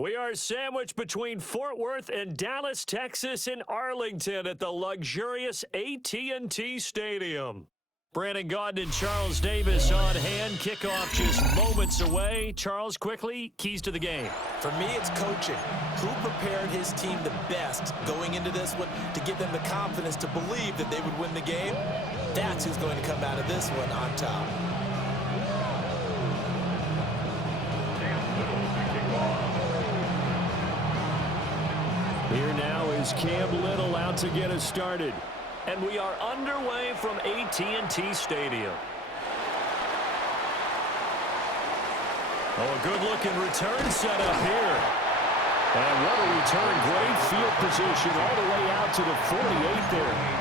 We are sandwiched between Fort Worth and Dallas, Texas, and Arlington at the luxurious AT&T Stadium. Brandon Gaudin and Charles Davis on hand. Kickoff just moments away. Charles, quickly, keys to the game. For me, it's coaching. Who prepared his team the best going into this one to give them the confidence to believe that they would win the game? That's who's going to come out of this one on top. Here now is Cam Little out to get us started. And we are underway from AT&T Stadium. Oh, a good-looking return set up here. And what a return. Great field position all the way out to the 48 there.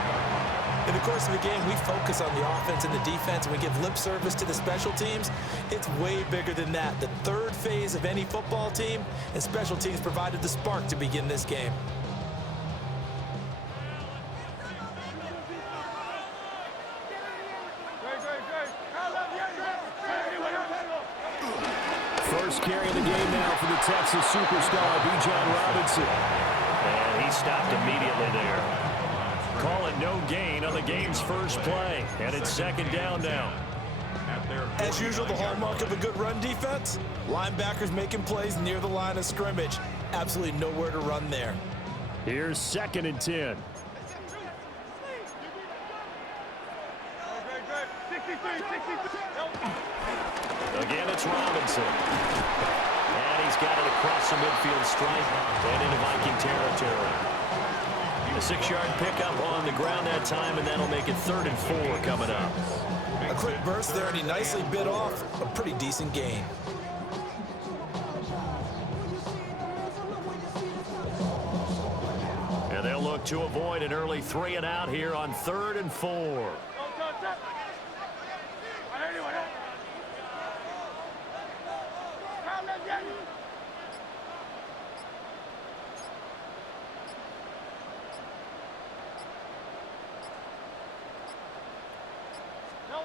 In the course of the game, we focus on the offense and the defense, and we give lip service to the special teams. It's way bigger than that. The third phase of any football team, and special teams provided the spark to begin this game. First carry of the game now for the Texas superstar, Bijan Robinson. And he stopped immediately there. Call it no gain on the game's first play. And it's second down now. As usual, the hallmark of a good run defense, linebackers making plays near the line of scrimmage. Absolutely nowhere to run there. Here's 2nd and 10. Again, it's Robinson. And he's got it across the midfield stripe and into Viking territory. A 6-yard pickup on the ground that time, and that'll make it 3rd and 4 coming up. A quick burst there, and he nicely bit off a pretty decent gain. And they'll look to avoid an early 3 and out here on 3rd and 4.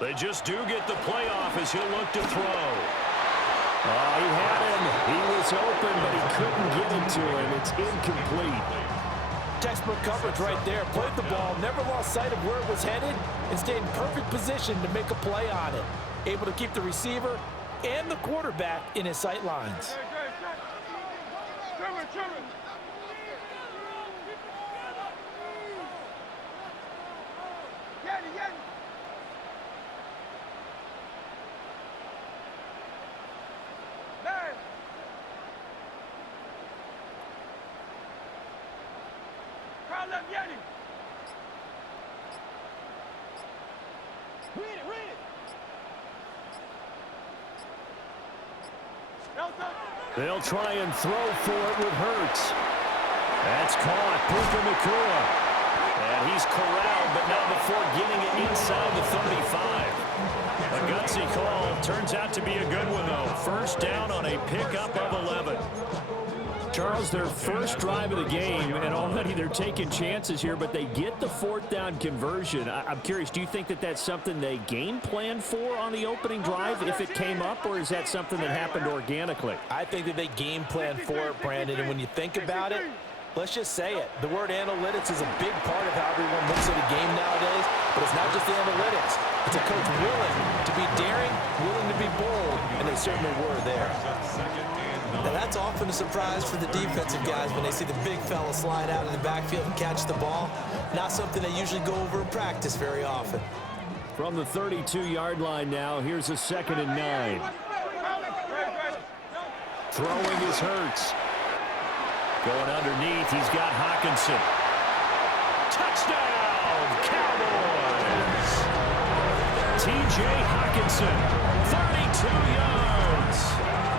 They just do get the playoff as he'll look to throw. Oh, he had him. He was open, but he couldn't get it to him. It's incomplete. Textbook coverage right there. Played the ball, never lost sight of where it was headed, and stayed in perfect position to make a play on it. Able to keep the receiver and the quarterback in his sight lines. They'll try and throw for it with Hurts. That's caught. Puka Nacua. And he's corralled, but not before getting it inside the 35. A gutsy call. Turns out to be a good one, though. First down on a pickup of 11. Charles, their first drive of the game, and already they're taking chances here, but they get the 4th down conversion. I'm curious, do you think that that's something they game plan for on the opening drive if it came up, or is that something that happened organically? I think that they game plan for it, Brandon, and when you think about it, let's just say it. The word analytics is a big part of how everyone looks at a game nowadays, but it's not just the analytics. It's a coach willing to be daring, willing to be bold, and they certainly were there. Now that's often a surprise for the defensive guys when they see the big fella slide out of the backfield and catch the ball. Not something they usually go over in practice very often. From the 32-yard line now, here's a 2nd and 9. Throwing is Hurts. Going underneath, he's got Hockenson. Touchdown, Cowboys! T.J. Hockenson, 32 yards.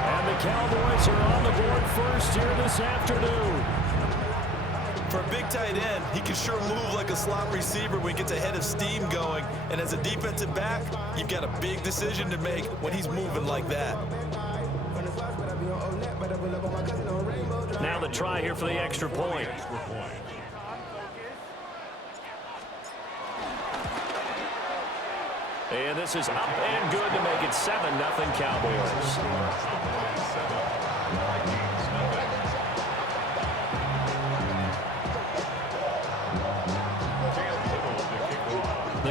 And the Cowboys are on the board first here this afternoon. For a big tight end, he can sure move like a slot receiver when he gets a head of steam going. And as a defensive back, you've got a big decision to make when he's moving like that. Now the try here for the extra point. And this is up and good to make it 7-0 Cowboys.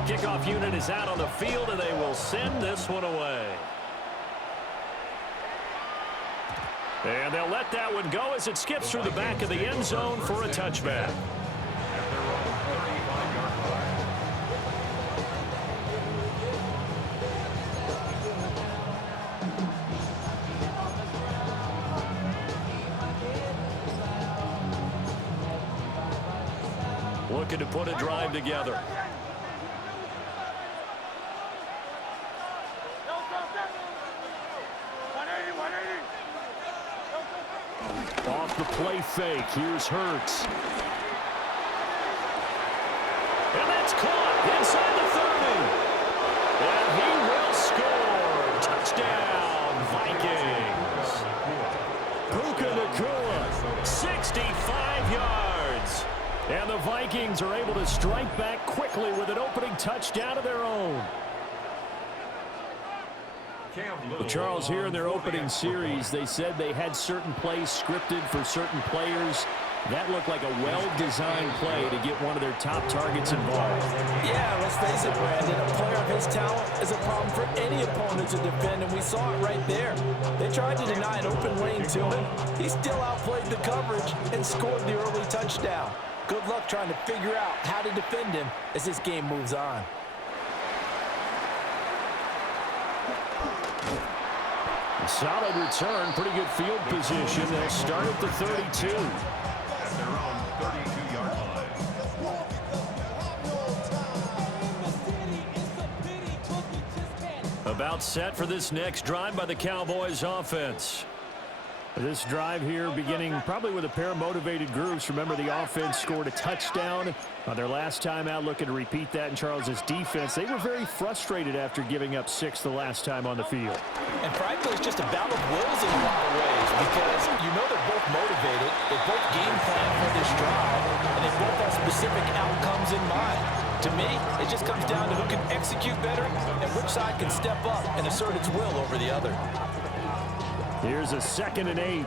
kickoff unit is out on the field, and they will send this one away. And they'll let that one go as it skips through the back of the end zone for a touchback. Looking to put a drive together. Off the play fake. Here's Hurts. And that's caught inside the 30. And he will score. Touchdown, Vikings. Puka Nacua, 65 yards. And the Vikings are able to strike back quickly with an opening touchdown of their own. Charles, here in their opening series, they said they had certain plays scripted for certain players. That looked like a well-designed play to get one of their top targets involved. Yeah, let's face it, Brandon. A player of his talent is a problem for any opponent to defend, and we saw it right there. They tried to deny an open lane to him. He still outplayed the coverage and scored the early touchdown. Good luck trying to figure out how to defend him as this game moves on. Solid return, pretty good field position. They'll start at the 32. At their own 32-yard line. About set for this next drive by the Cowboys offense. This drive here beginning probably with a pair of motivated groups. Remember, the offense scored a touchdown on their last time out, looking to repeat that in Charles's defense. They were very frustrated after giving up 6 the last time on the field. And frankly, it's just a battle of wills in a lot of ways because you know they're both motivated, they both game plan for this drive, and they both have specific outcomes in mind. To me, it just comes down to who can execute better and which side can step up and assert its will over the other. Here's a 2nd and 8.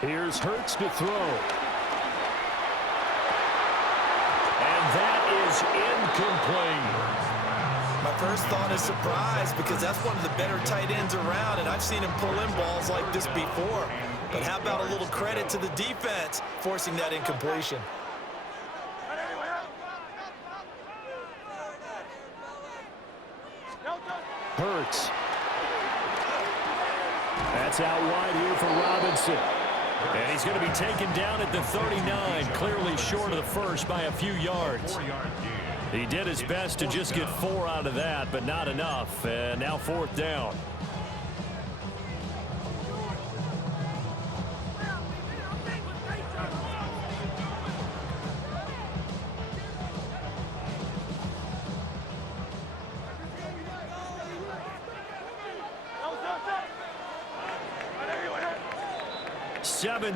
Here's Hurts to throw. And that is incomplete. My first thought is surprise because that's one of the better tight ends around, and I've seen him pull in balls like this before. But how about a little credit to the defense forcing that incompletion? Hurts. That's out wide here for Robinson. And he's going to be taken down at the 39, clearly short of the first by a few yards. He did his best to just get 4 out of that, but not enough. And now 4th down.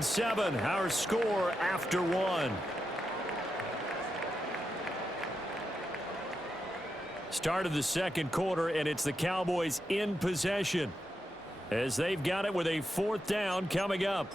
Seven, our score after 1. Start of the second quarter, and it's the Cowboys in possession as they've got it with a 4th down coming up.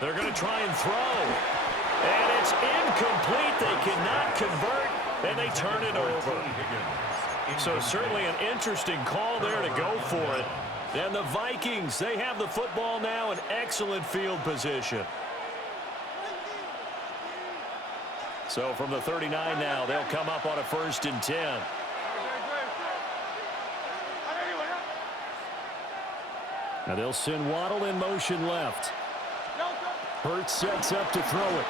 They're going to try and throw. And it's incomplete. They cannot convert, and they turn it over. So certainly an interesting call there to go for it. And the Vikings, they have the football now in excellent field position. So from the 39 now, they'll come up on a 1st and 10. Now they'll send Waddle in motion left. Hurts sets up to throw it.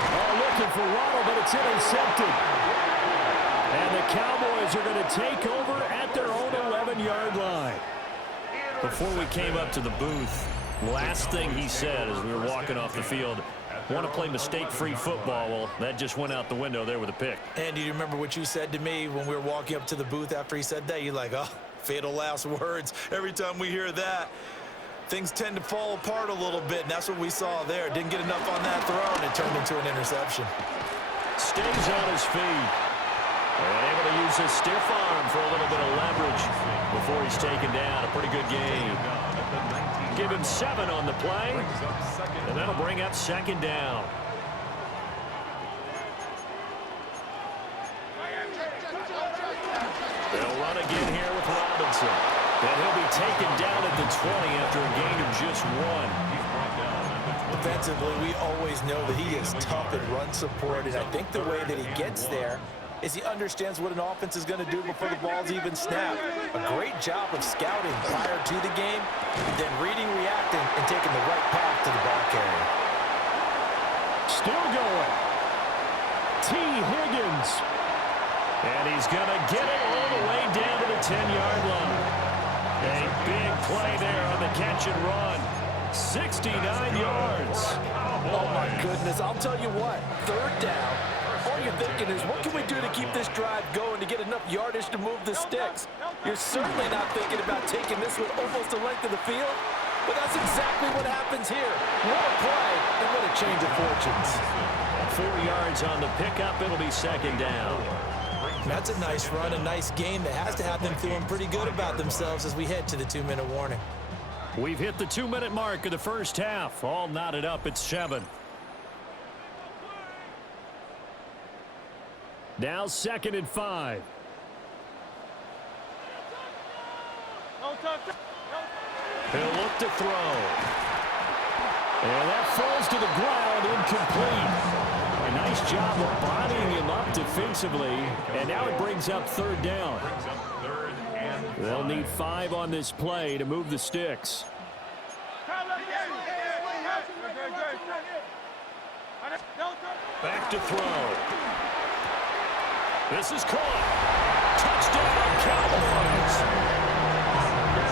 Oh, looking for Waddle, but it's intercepted. And the Cowboys are going to take over at their own 11-yard line. Before we came up to the booth, last thing he said as we were walking off the field, want to play mistake-free football. Well, that just went out the window there with a pick. And do you remember what you said to me when we were walking up to the booth after he said that? You're like, oh, fatal last words. Every time we hear that, things tend to fall apart a little bit, and that's what we saw there. Didn't get enough on that throw, and it turned into an interception. Stays on his feet. And able to use his stiff arm for a little bit of leverage before he's taken down. A pretty good game. Give him 7 on the play, and that'll bring up second down. They'll run again here with Robinson. And he'll be taken down at the 20 after a gain of just 1. Defensively, we always know that he is tough in run support, and I think the way that he gets there is he understands what an offense is going to do before the ball's even snapped. A great job of scouting prior to the game, then reading, reacting, and taking the right path to the ball carrier. Still going. T. Higgins. And he's going to get it all the way down to the 10-yard line. A big play there on the catch and run. 69 yards. Oh, my goodness. I'll tell you what, third down, all you're thinking is, what can we do to keep this drive going to get enough yardage to move the sticks? You're certainly not thinking about taking this one almost the length of the field, but that's exactly what happens here. What a play, and what a change of fortunes. 4 yards on the pickup. It'll be second down. That's a nice run, a nice game that has to have them feeling pretty good about themselves as we head to the 2-minute warning. We've hit the 2-minute mark of the first half. All knotted up at 7. Now 2nd and 5. He'll look to throw. And that falls to the ground, incomplete. A nice job of bodying him up defensively. And now it brings up 3rd down. They'll need 5 on this play to move the sticks. Back to throw. This is caught. Touchdown, Cowboys.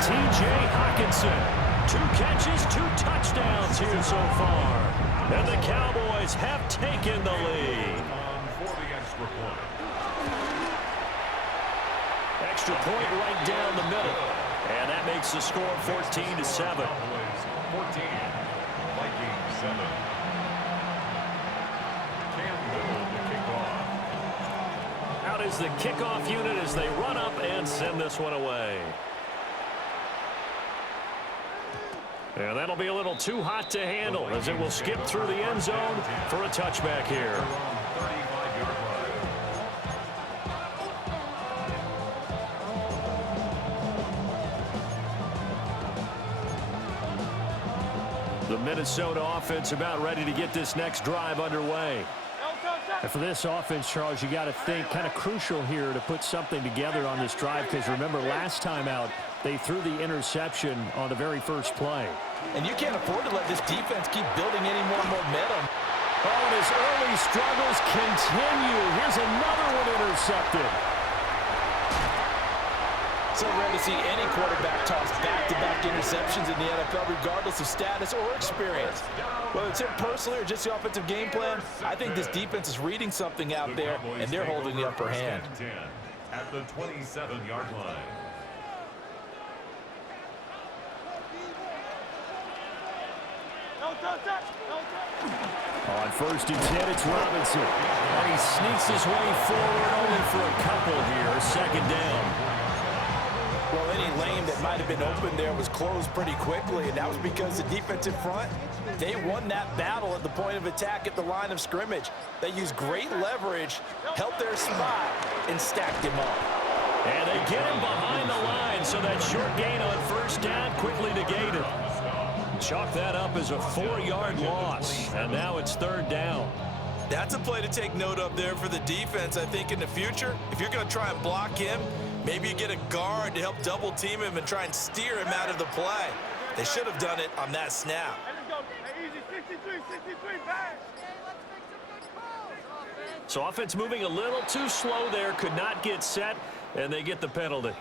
T.J. Hockenson. 2 catches, 2 touchdowns here so far. And the Cowboys have taken the lead. Extra point right down the middle. And that makes the score 14-7. 14, Vikings 7. Out is the kickoff unit as they run up and send this one away. And that'll be a little too hot to handle as it will skip through the end zone for a touchback here. The Minnesota offense about ready to get this next drive underway. And for this offense, Charles, you got to think kind of crucial here to put something together on this drive, because remember last time out they threw the interception on the very first play. And you can't afford to let this defense keep building any more momentum. Oh, and his early struggles continue. Here's another one intercepted. So rare to see any quarterback toss back-to-back interceptions in the NFL, regardless of status or experience. Whether it's him personally or just the offensive game plan, I think this defense is reading something out there, and they're holding the upper hand. At the 27-yard line. On 1st and 10, it's Robinson. And he sneaks his way forward only for a couple here. 2nd down. Well, any lane that might have been open there was closed pretty quickly, and that was because the defensive front, they won that battle at the point of attack at the line of scrimmage. They used great leverage, held their spot, and stacked him up. And they get him behind the line, so that short gain on 1st down quickly negated. Chalk that up as a 4-yard loss, and now it's 3rd down. That's a play to take note of there for the defense. I think in the future, if you're going to try and block him, maybe you get a guard to help double team him and try and steer him out of the play. They should have done it on that snap. So offense moving a little too slow there, could not get set, and they get the penalty.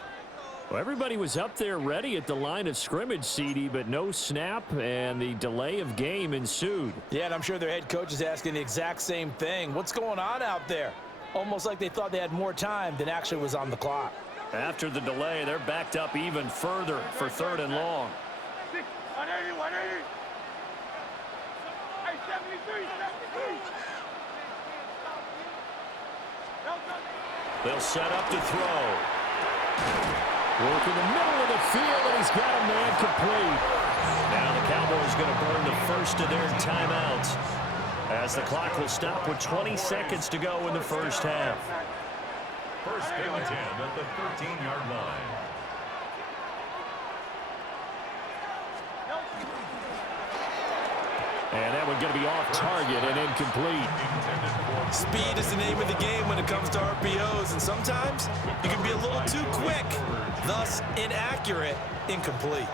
Well, everybody was up there ready at the line of scrimmage, CD, but no snap, and the delay of game ensued. Yeah, and I'm sure their head coach is asking the exact same thing. What's going on out there? Almost like they thought they had more time than actually was on the clock. After the delay, they're backed up even further for 3rd and long. 180. Hey, 73. They'll set up to throw. Work in the middle of the field, and he's got a man complete. Now the Cowboys going to burn the first of their timeouts as the clock will stop with 20 seconds to go in the first half. First and 10 at the 13-yard line. And that one going to be off target and incomplete. Speed is the name of the game when it comes to RPOs, and sometimes you can be a little too quick, thus inaccurate, incomplete.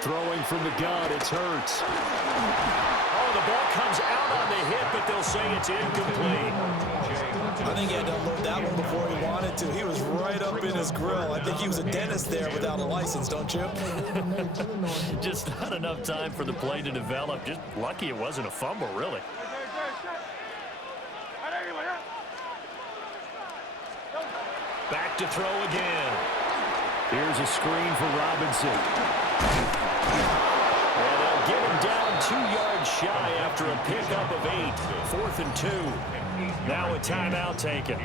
Throwing from the gun, it's Hurts. Oh, the ball comes out on the hit, but they'll say it's incomplete. I think he had to unload that one before he wanted to. He was right up in his grill. I think he was a dentist there without a license, don't you? Just not enough time for the play to develop. Just lucky it wasn't a fumble, really. Back to throw again. Here's a screen for Robinson. And they'll get him down 2 yards shy after a pickup of 8. 4th and 2. Now a timeout taken.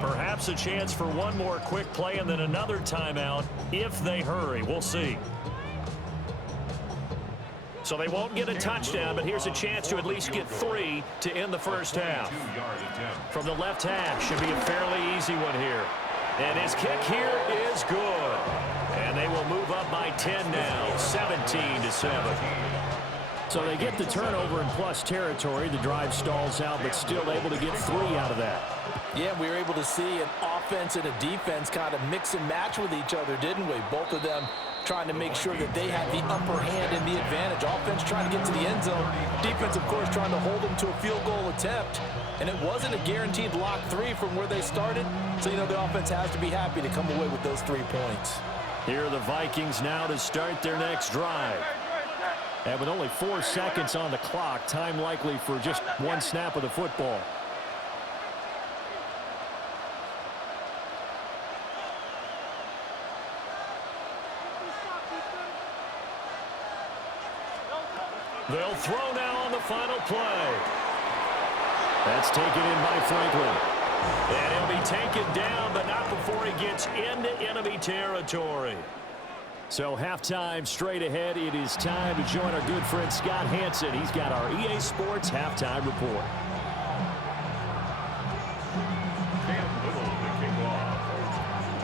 Perhaps a chance for one more quick play and then another timeout if they hurry. We'll see. So they won't get a touchdown, but here's a chance to at least get 3 to end the first half. From the left hash, should be a fairly easy one here. And his kick here is good. And they will move up by 10 now, 17-7. So they get the turnover in plus territory. The drive stalls out, but still able to get 3 out of that. Yeah, we were able to see an offense and a defense kind of mix and match with each other, didn't we? Both of them trying to make sure that they had the upper hand and the advantage. Offense trying to get to the end zone. Defense, of course, trying to hold them to a field goal attempt. And it wasn't a guaranteed lock 3 from where they started. So, the offense has to be happy to come away with those 3 points. Here are the Vikings now to start their next drive. And with only 4 seconds on the clock, time likely for just 1 snap of the football. They'll throw now on the final play. That's taken in by Franklin. And he'll be taken down, but not before he gets into enemy territory. So halftime straight ahead. It is time to join our good friend Scott Hansen. He's got our EA Sports halftime report.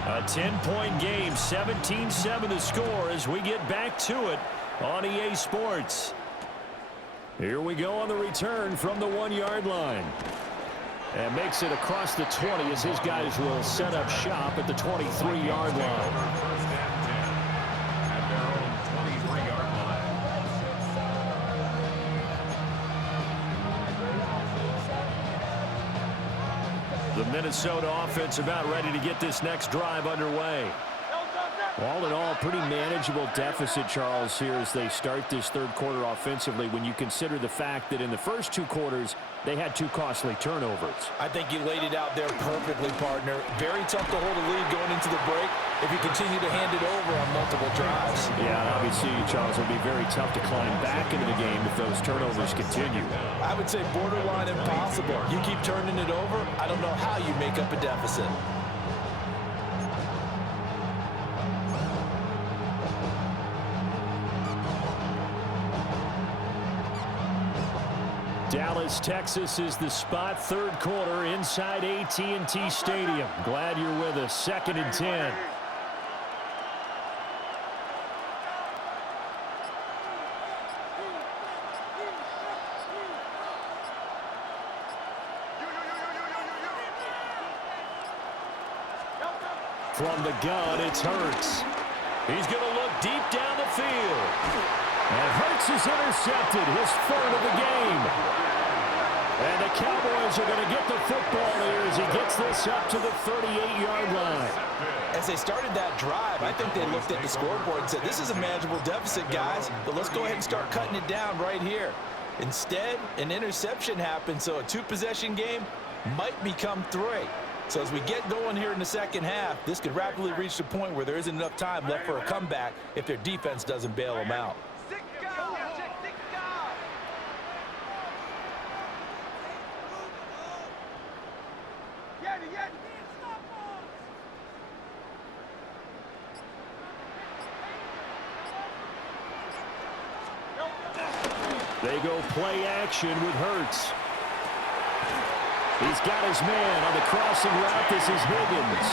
A 10-point game, 17-7 the score as we get back to it on EA Sports. Here we go on the return from the 1-yard line. And makes it across the 20 as his guys will set up shop at the 23-yard line. The Minnesota offense about ready to get this next drive underway. All in all, pretty manageable deficit, Charles, here as they start this third quarter offensively when you consider the fact that in the first 2 quarters, they had 2 costly turnovers. I think you laid it out there perfectly, partner. Very tough to hold a lead going into the break if you continue to hand it over on multiple drives. Yeah, and obviously, Charles, it'll be very tough to climb back into the game if those turnovers continue. I would say borderline impossible. You keep turning it over, I don't know how you make up a deficit. Dallas, Texas is the spot. Third quarter inside AT&T Stadium. Glad you're with us. 2nd and 10. From the gun, it's Hurts. He's going to look deep down the field. And Hurts is intercepted, his third of the game. And the Cowboys are going to get the football here as he gets this up to the 38-yard line. As they started that drive, I think they looked at the scoreboard and said, this is a manageable deficit, guys, but let's go ahead and start cutting it down right here. Instead, an interception happened, so a two-possession game might become three. So as we get going here in the second half, this could rapidly reach the point where there isn't enough time left for a comeback if their defense doesn't bail them out. They go play action with Hurts. He's got his man on the crossing route. This is Higgins.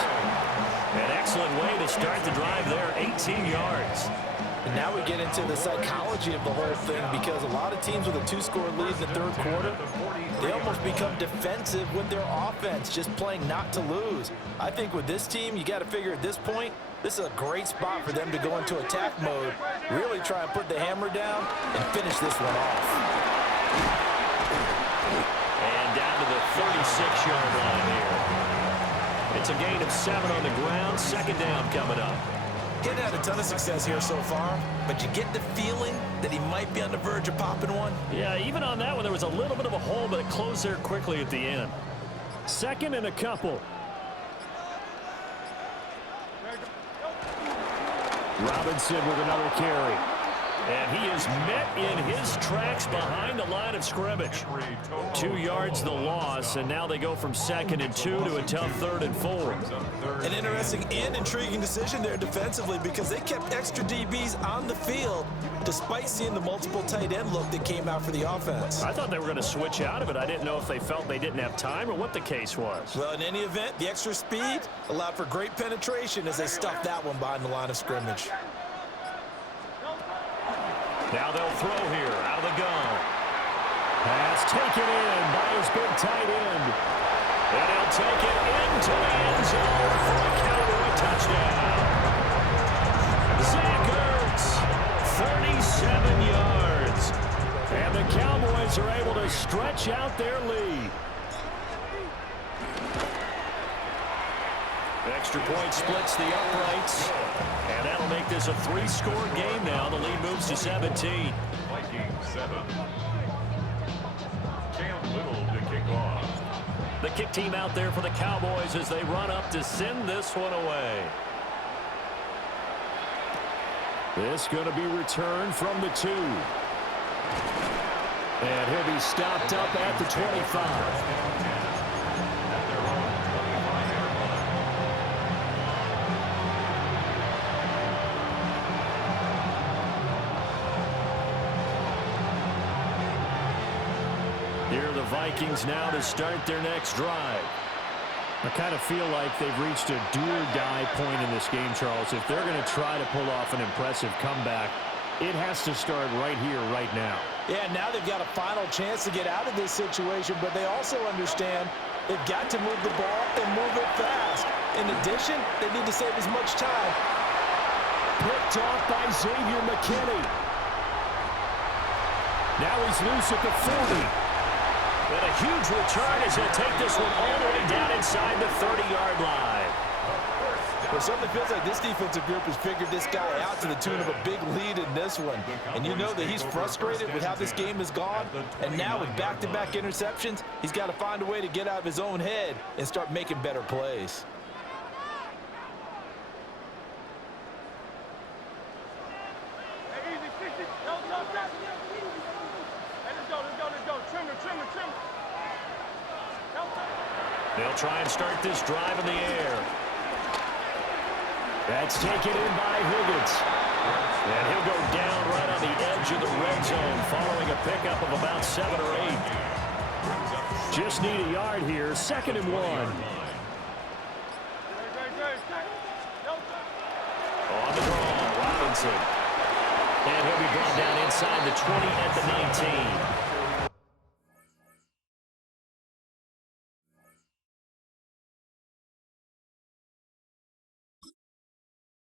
An excellent way to start the drive there, 18 yards. And now we get into the psychology of the whole thing, because a lot of teams with a two-score lead in the third quarter, they almost become defensive with their offense, just playing not to lose. I think with this team, you got to figure at this point, this is a great spot for them to go into attack mode, really try and put the hammer down and finish this one off. And down to the 36-yard line here. It's a gain of 7 on the ground. Second down coming up. He's had a ton of success here so far, but you get the feeling that he might be on the verge of popping one. Yeah, even on that one, there was a little bit of a hole, but it closed there quickly at the end. Second and a couple. Robinson with another carry. And he is met in his tracks behind the line of scrimmage. 2 yards the loss, and now they go from 2nd and 2 to a tough 3rd and 4. An interesting and intriguing decision there defensively, because they kept extra DBs on the field despite seeing the multiple tight end look that came out for the offense. I thought they were going to switch out of it. I didn't know if they felt they didn't have time or what the case was. Well, in any event, the extra speed allowed for great penetration as they stuffed that one behind the line of scrimmage. Now they'll throw here out of the gun. Pass taken in by his big tight end. And he'll take it into the end zone for a Cowboy touchdown. Zach Ertz, 37 yards. And the Cowboys are able to stretch out their lead. Extra point splits the uprights. And that'll make this a 3-score game now. The lead moves to 17. Vikings 7. Cam Little to kick off. The kick team out there for the Cowboys as they run up to send this one away. This going to be returned from the 2. And he'll be stopped up at the 25. Here are the Vikings now to start their next drive. I kind of feel like they've reached a do-or-die point in this game, Charles. If they're going to try to pull off an impressive comeback, it has to start right here, right now. Yeah, now they've got a final chance to get out of this situation, but they also understand they've got to move the ball and move it fast. In addition, they need to save as much time. Picked off by Xavier McKinney. Now he's loose at the 40. And a huge return as he'll take this one all the way down inside the 30-yard line. Well, it certainly feels like this defensive group has figured this guy out to the tune of a big lead in this one. And you know that he's frustrated with how this game has gone. And now with back-to-back interceptions, he's got to find a way to get out of his own head and start making better plays. They'll try and start this drive in the air. That's taken in by Higgins. And he'll go down right on the edge of the red zone following a pickup of about 7 or 8. Just need a yard here. 2nd and 1. On the draw, Robinson. And he'll be brought down inside the 20 at the 19.